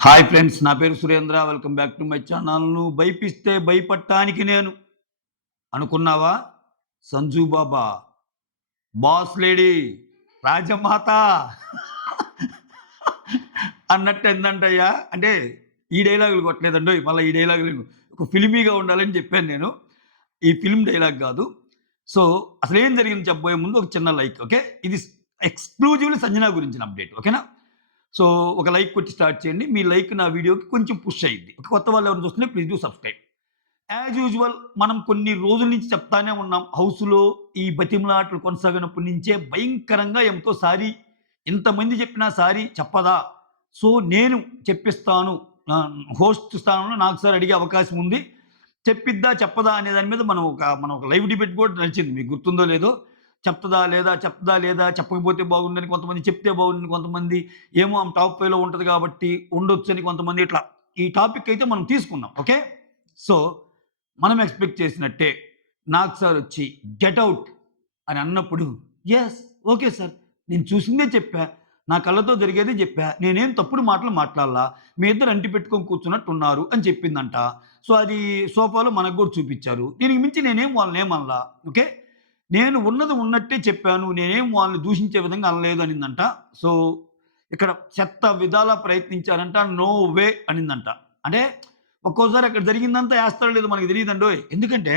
Hi friends, నా పేరు Surendra. Welcome back to my channel. నువ్వు భయపిస్తే భయపడటానికి నేను అనుకున్నావా? సంజు బాబా, బాస్ లేడీ, రాజమాత అన్నట్టు ఏందంటయ్యా అంటే ఈ డైలాగులు కొట్టలేదండోయ్. మళ్ళీ ఈ డైలాగులు ఒక ఫిల్మీగా ఉండాలని చెప్పాను నేను. ఈ ఫిల్మ్ డైలాగ్ కాదు. సో అసలేం జరిగింది చెప్పబోయే ముందు ఒక చిన్న లైక్. ఓకే, ఇది ఎక్స్క్లూజివ్లీ సంజన గురించిన అప్డేట్. ఓకేనా? సో ఒక లైక్ కొట్టి స్టార్ట్ చేయండి. మీ లైక్ నా వీడియోకి కొంచెం పుష్ అయ్యిద్ది. కొత్త వాళ్ళు ఎవరైనా చూస్తుంటే please do subscribe. As usual మనం కొన్ని రోజుల నుంచి చెప్తానే ఉన్నాం. హౌస్‌లో ఈ బతిమలాటలు కొనసాగినప్పటి నుంచే భయంకరంగా ఎంతో సారీ, ఇంతమంది చెప్పినా సారీ చెప్పదా? సో నేను చెప్పిస్తాను. హోస్ట్ స్థానంలో నాకు సార్ అడిగే అవకాశం ఉంది. చెప్పిద్దా? చెప్పదా? అనే దాని మీద మనం ఒక లైవ్ డిబేట్ కూడా నడిచింది. మీకు గుర్తుందో లేదో? చెప్తదా? లేదా? చెప్తదా? లేదా? చెప్పకపోతే బాగుండని కొంతమంది, చెప్తే బాగుండని కొంతమంది, ఏమో ఆమె టాప్ 5లో ఉంటది కాబట్టి ఉండొచ్చని కొంతమంది, ఇట్లా ఈ టాపిక్ అయితే మనం తీసుకున్నాం. ఓకే. సో మనం ఎక్స్‌పెక్ట్ చేసినట్టే నాగ్ సార్ వచ్చి గెట్ ఔట్ అని అన్నప్పుడు, యెస్. Okay sir. నేను చూసిందే చెప్పా. నా కళ్ళతో జరిగేదే చెప్పా. నేనేం తప్పుడు మాటలు మాట్లాడలా. మీ ఇద్దరు అంటి పెట్టుకొని కూర్చున్నట్టున్నారు అని చెప్పిందంట. సో అది సోఫాలో మనకు కూడా చూపిచ్చారు. దీనికి మించి నేనేం వాళ్ళనేమనలా. ఓకే. నేను ఉన్నది ఉన్నట్టే చెప్పాను. నేనేం వాళ్ళని దూషించే విధంగా అనలేదు అనిందంట. సో ఇక్కడ చెత్త విధాలా ప్రయత్నించారంట. No way అనిందంట. అంటే ఒక్కోసారి అక్కడ జరిగిందంతా ఏస్తారో లేదో మనకు తెలీదండోయ్. ఎందుకంటే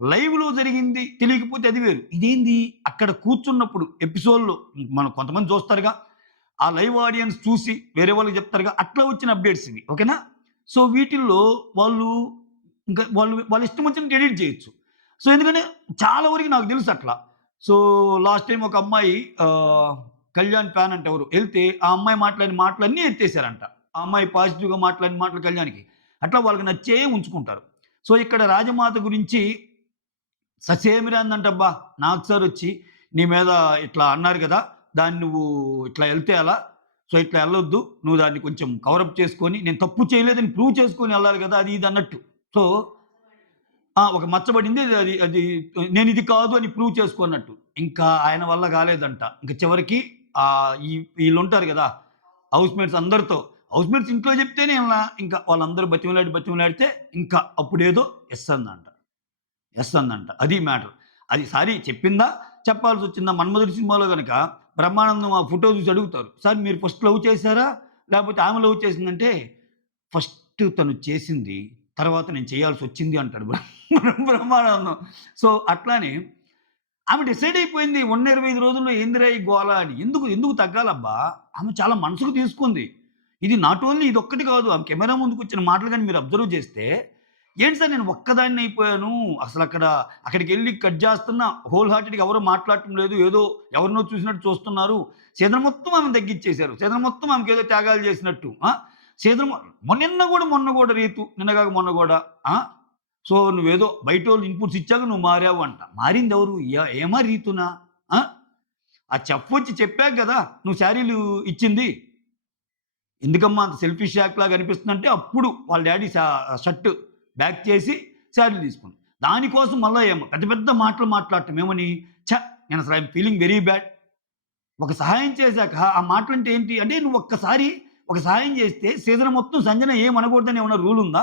లైవ్‌లో జరిగింది తెలియకపోతే అది వేరు. ఇదేంది అక్కడ కూర్చున్నప్పుడు ఎపిసోడ్‌లో మనం కొంతమంది చూస్తారుగా. ఆ లైవ్ ఆడియన్స్ చూసి వేరే వాళ్ళకి చెప్తారుగా. అట్లా వచ్చిన అప్డేట్స్ ఇవి. ఓకేనా? సో వీటిల్లో వాళ్ళు ఇంకా వాళ్ళ ఇష్టం వచ్చినట్టు ఎడిట్ చేయొచ్చు. సో ఎందుకంటే చాలా వరకు నాకు తెలుసు అట్లా. సో లాస్ట్ టైమ్ ఒక అమ్మాయి కళ్యాణ్ ఫ్యాన్ అంట ఎవరో ఎళ్తే ఆ అమ్మాయి మాట్లాడిన మాటలన్నీ ఎత్తేసారంట. ఆ అమ్మాయి పాజిటివ్‌గా మాట్లాడిన మాటలు కళ్యాణ్‌కి. అట్లా వాళ్ళకి నచ్చేయే ఉంచుకుంటారు. సో ఇక్కడ రాజమాత గురించి ససేమిరా అందంటబ్బా! నాకు సారొచ్చి నీ మీద ఇట్లా అన్నారు గదా! దాన్ని నువ్వు ఇట్లా ఎళ్తే ఎలా? సో, ఇట్లా ఎళ్ళొద్దు. నువ్వు దాన్ని కొంచెం కవరప్ చేసుకొని, నేను తప్పు చేయలేదని ప్రూవ్ చేసుకొని ఎళ్ళాలి గదా! అది ఇది అన్నట్టు. సో, ఒక మచ్చబడింది. అది అది నేనిది కాదు అని ప్రూవ్ చేసుకున్నట్టు. ఇంకా ఆయన వల్ల గాలేదంట. ఇంక చివరికి ఈ ఈళ్ళుంటారు గదా! హౌస్‌మేట్స్ అందరితో. హౌస్‌మేట్స్ ఇంట్లో జెప్తేనే ఇనలా. ఇంకా వాళ్ళందరూ బతిమిలాడితే ఇంకా అప్పుడేదో యెస్ అందంట. యెస్ అందంట. అది మ్యాటర్. అది సారీ చెప్పిందా? చెప్పాల్సొచ్చిందా? 'మన్మధుడు' సినిమాలో గనక బ్రహ్మానందం ఆ ఫోటో చూసి అడుగుతారు. సార్ మీరు ఫస్ట్ లవ్ చేసారా? లేపోతే ఆమె లవ్ చేసిందంటే, ఫస్ట్ తను చేసింది. తర్వాత నేను చేయాల్సొచ్చింది అంటాడు బ్రహ్మానందం. సో, అట్లానే ఆమె డిసైడ్ అయిపోయింది. ఉన్న 25 రోజుల్లో ఏందిరా ఈ గోల అని. ఎందుకు తగ్గాలబ్బా? ఆమె చాలా మనసుకు తీసుకుంది. ఇది నాట్ ఓన్లీ ఇదొక్కటి కాదు. ఆమె కెమెరా ముందుకొచ్చిన మాటలు గాని మీరు అబ్జర్వ్ చేస్తే, ఏంటి సార్ నేను ఒక్కదాన్ని అయిపోయాను. అక్కడికెళ్ళి కట్ చేస్తున్నా హోల్ హార్టెడ్‌గా ఎవరు మాట్లాడటం లేదు. ఏదో ఎవరినో చూసినట్టు చూస్తున్నారు. సీజన్ మొత్తం ఆమెను తగ్గిచ్చేసారు. సీజన్ మొత్తం ఆమెకేదో త్యాగాలు చేసినట్టు. సీజన్ మొన్న గూడా రీతు నిన్న గాక మొన్న గూడా. ఆ! సో, నువ్వేదో బయటోళ్ళు ఇన్‌పుట్స్ ఇచ్చాక నువ్వు మారావు అంట. మారిందెవరు? ఏమా రీతునా? ఆ! ఆ చెఫొచ్చి చెప్పాక గదా! నువ్వు శారీలు ఇచ్చింది. ఎందుకమ్మా అంత సెల్ఫిష్ యాక్ట్ లాగా అనిపిస్తుందంటే, అప్పుడు వాళ్ళ డ్యాడీ షర్ట్ బ్యాక్ చేసి శారీలు తీసుకుంది. దానికోసం మళ్ళా ఏమో పెద్ద పెద్ద మాటలు మాట్లాడటం ఏమని, నేనసలు ఐయామ్ ఫీలింగ్ వెరీ బ్యాడ్. ఒక సహాయం చేశాక ఆ మాటలంటే ఏంటి? అంటే నువ్వు ఒక్కసారి ఒక సహాయం చేస్తే సీజన్ మొత్తం సంజన ఏమనకూడదని ఏమన్నా రూల్ ఉందా?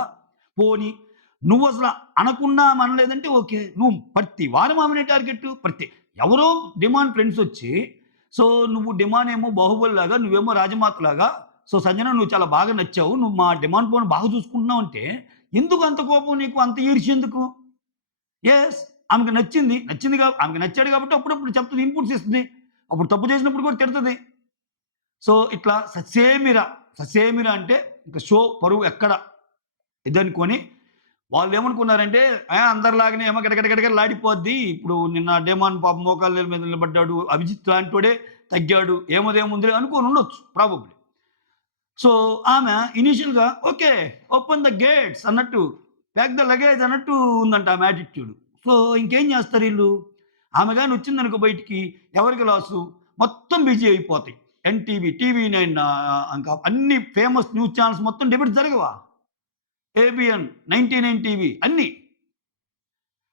పోనీ నువ్వసల అనకున్నా ఆమె అనలేదంటే ఓకే. నువ్వు ప్రతి వారం ఆమెనే టార్గెట్టు. ఎవరో డిమాండ్ ఫ్రెండ్సొచ్చి, సో నువ్వు డిమాండ్ ఏమో బాహుబలిలాగా, నువ్వేమో రాజమాతలాగా, సో సంజన నువ్వు చాలా బాగా నచ్చావు. నువ్వు మా డిమాండ్ పవన్‌ని బాగా చూసుకుంటున్నావు అంటే, ఎందుకు అంత కోపం నీకు? అంత ఈర్ష్య ఎందుకు? యెస్. ఆమెకు నచ్చింది. ఆమెకు నచ్చాడు కాబట్టి అప్పుడప్పుడు చెప్తది. ఇన్‌పుట్స్ ఇస్తది. అప్పుడు తప్పు చేసినప్పుడు కూడా తిడతది. సో, ఇట్లా ససేమిరా అంటే ఇంక షో పరువు ఎక్కడ ఇదనుకోని వాళ్ళేమనుకున్నారంటే, అందరిలాగానే ఏమో గిడగిడలాడిపోద్ది. ఇప్పుడు నిన్న డేమాన్ పాపం మోకాళ్ళ మీద నిలబడ్డాడు. అభిజిత్ లాంటోడే తగ్గాడు. ఏముందిలే అనుకోని ఉండొచ్చు ప్రాబబ్లీ. సో, ఆమె ఇనీషియల్‌గా ఓకే. ఓపెన్ ద గేట్స్ అన్నట్టు, ప్యాక్ ద లగేజ్ అన్నట్టు ఉందంట ఆమె యాటిట్యూడ్. సో, ఇంకేం జేస్తారీళ్ళు? ఆమె గాని వచ్చిందనుకో బయటికి ఎవరికి లాసు? మొత్తం బిజీ అయిపోతాయి. ఎన్‌టీవీ, టీవీ9 ఇంకా అన్ని ఫేమస్ న్యూస్ ఛానెల్స్ మొత్తం డిబేట్స్ జరగవా? ఏబీఎన్, 99 టీవీ అన్నీ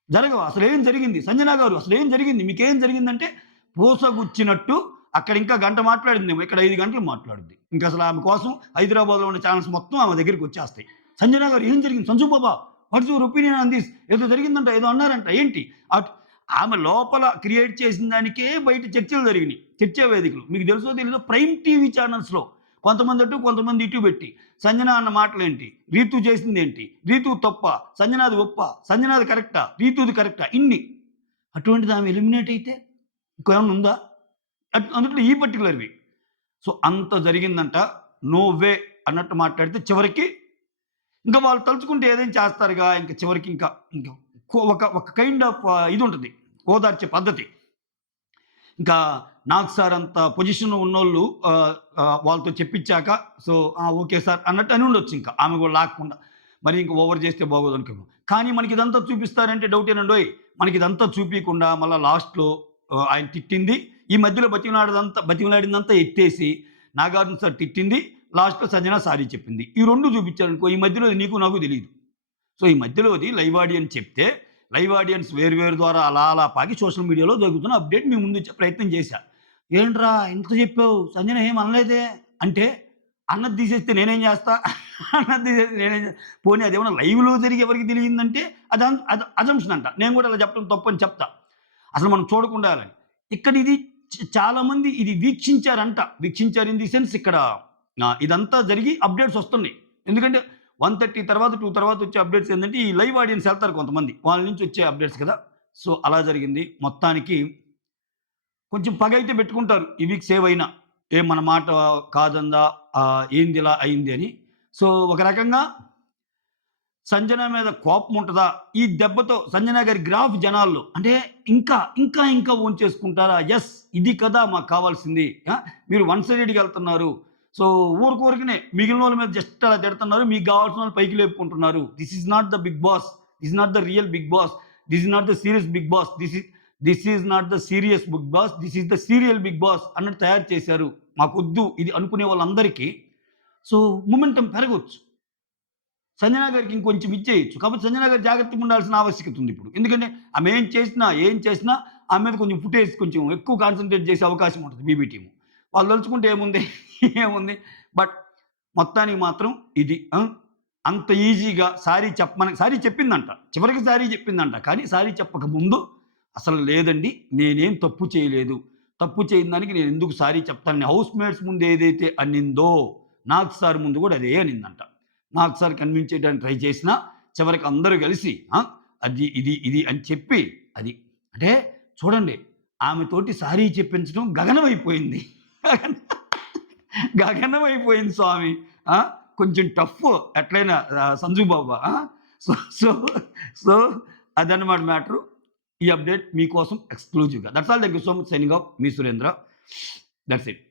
జరగవా? అసలేం జరిగింది? సంజన గారు అసలేం జరిగింది? మీకేం జరిగిందంటే పూసగుచ్చినట్టు అక్కడ ఇంకా గంట మాట్లాడిందేమో, ఇక్కడ 5 గంటలు మాట్లాడుద్ది. ఇంక అసలు ఆమె కోసం హైదరాబాద్‌లో ఉన్న ఛానెల్స్ మొత్తం ఆమె దగ్గరికి వచ్చేస్తాయి. సంజన గారు ఏం జరిగింది? Sanju Baba what is your opinion on this? ఏదో జరిగిందంట, ఏదో అన్నారంట. ఏంటి? ఆమె లోపల క్రియేట్ చేసిన దానికే బయట చర్చలు జరిగినాయి. చర్చా వేదికలు. మీకు తెలుసో తెలీదో ప్రైమ్ టీవీ ఛానెల్స్‌లో కొంతమంది అటు, కొంతమంది ఇటు పెట్టి సంజన అన్న మాటలేంటి? రీతు చేసిందేంటి? రీతు తప్పా? సంజనాది ఒప్పా? సంజనాది కరెక్టా? రీతుది కరెక్టా? ఇన్ని. అటువంటిది ఆమె ఎలిమినేట్ అయితే ఇంకేమన్నా ఉందా? అందుట్లో ఈ పర్టిక్యులర్‌వి. సో, అంత జరిగిందంట. నో వే అన్నట్టు మాట్లాడితే చివరికి ఇంకా వాళ్ళు తలుచుకుంటే ఏదైనా చేస్తారుగా. ఇంక చివరికి ఇంకా ఇంకా ఒక కైండ్ ఆఫ్ ఇదుంటది. ఓదార్చే పద్ధతి. ఇంకా నాకు సార్ అంత పొజిషన్‌లో ఉన్నోళ్ళు వాళ్ళతో చెప్పించాక సో, ఓకే సార్ అన్నట్టు అని ఉండొచ్చు ఇంకా. ఆమె కూడా లాక్కుండా. మరి ఇంక ఓవర్ చేస్తే బాగోదనుకేమో. కానీ మనకిదంతా చూపిస్తారంటే డౌటేనండోయ్. మనకిదంతా చూపియకుండా మళ్ళా లాస్ట్‌లో ఆయన తిట్టింది. ఈ మధ్యలో బతిమిలాడిందంతా ఎత్తేసి నాగార్జున సార్ తిట్టింది. లాస్ట్‌లో సంజన సారీ చెప్పింది. ఈ 2 చూపించారనుకో ఈ మధ్యలోది నీకు నాకు తెలీదు. సో, ఈ మధ్యలోది లైవ్ ఆడియన్స్ చెప్తే లైవ్ ఆడియన్స్ వేరు ద్వారా అలా పాకి సోషల్ మీడియాలో జరుగుతున్న అప్డేట్ మీ ముందు ఇచ్చే ప్రయత్నం చేశా. ఏంట్రా ఇంత చెప్పావు? సంజన ఏం అనలేదే? అంటే అన్నది తీసేస్తే నేనేం చేస్తా? అన్నది తీసేస్తే నేనేం పోనీ అదేమన్నా లైవ్‌లో జరిగి ఎవరికి తెలిగిందంటే అది అజంప్షన్ అంట. నేను కూడా అలా చెప్పడం తప్పని చెప్తా. అసలు మనం చూడకుండా అలాని. ఇక్కడ ఇది చాలామంది ఇది వీక్షించారంట. వీక్షించారు ఇన్ ది సెన్స్ ఇక్కడ ఇదంతా జరిగి అప్డేట్స్ వస్తున్నాయి. ఎందుకంటే 1:30 తర్వాత 2 తర్వాత వచ్చే అప్డేట్స్ ఏందంటే ఈ లైవ్ ఆడియన్స్ ఎళ్తారు కొంతమంది. వాళ్ళ నుంచి వచ్చే అప్డేట్స్ కదా! సో, అలా జరిగింది. మొత్తానికి కొంచెం పగైతే పెట్టుకుంటారు. ఈ వీక్ సేవ్ అయినా. మన మాట కాదందా? ఏందిలా అయింది అని. సో, ఒక రకంగా సంజన మీద కోపం ఉంటదా? ఈ దెబ్బతో సంజన గారి గ్రాఫ్ జనాల్లో అంటే ఇంకా ఊంచేసుకుంటారా? యెస్! ఇది కదా మాకు కావాల్సింది. మీరు వన్ సైడెడ్‌గా ఎళ్తున్నారు. సో, ఊరికనే మిగిలినోళ్ళ మీద జస్ట్ అలా తిడుతున్నారు. మీకు కావాల్సినోళ్ళని పైకి లేపుకుంటున్నారు. This is not the Bigg Boss. This is not the real Bigg Boss. This is not the serious Bigg Boss. This is not the serious Bigg Boss. This is the serial Bigg Boss అన్నట్టు తయారు చేశారు. మాకొద్దు ఇది అనుకునే వాళ్ళందరికీ so, momentum పెరగొచ్చు. Sanjana గారికి ఇంకొంచెం ఇచ్చేయొచ్చు. కాకపోతే సంజన గారు జాగ్రత్తగా ఉండాల్సిన ఆవశ్యకత ఉంది ఇప్పుడు. ఎందుకంటే ఆమె ఏం చేసినా ఆమె మీద కొంచెం ఫుటేజ్ కొంచెం ఎక్కువ కాన్సంట్రేట్ చేసే అవకాశం ఉంటుంది బీబీ టీము. వాళ్ళు తలుచుకుంటే ఏముంది? ఏముంది? బట్ మొత్తానికి మాత్రం ఇది అంత ఈజీగా సారీ చెప్పిందంట. చివరికి సారీ చెప్పిందంట. కానీ సారీ చెప్పక ముందు అసలు లేదండి నేనేం తప్పు చేయలేదు. తప్పు చేయని దానికి నేను ఎందుకు సారీ చెప్తానని హౌస్ మేట్స్ ముందు ఏదైతే అనిందో నాగ్ సార్ ముందు కూడా అదే అనిందంట. నాగ్ సార్ కన్విన్స్ చేయడానికి ట్రై చేసినా చివరికి అందరూ కలిసి అది ఇది అని చెప్పి అది అంటే చూడండి ఆమెతోటి సారీ చెప్పించడం గగనమైపోయింది. గగనమైపోయింది స్వామి. కొంచెం టఫ్ ఎట్లైనా సంజు బాబా. సో సో సో అదనమాట మ్యాటరు. ఈ అప్డేట్ మీకోసం ఎక్స్‌క్లూజివ్‌గా. That's all. Thank you so much. Signing off me Surendra. That's it.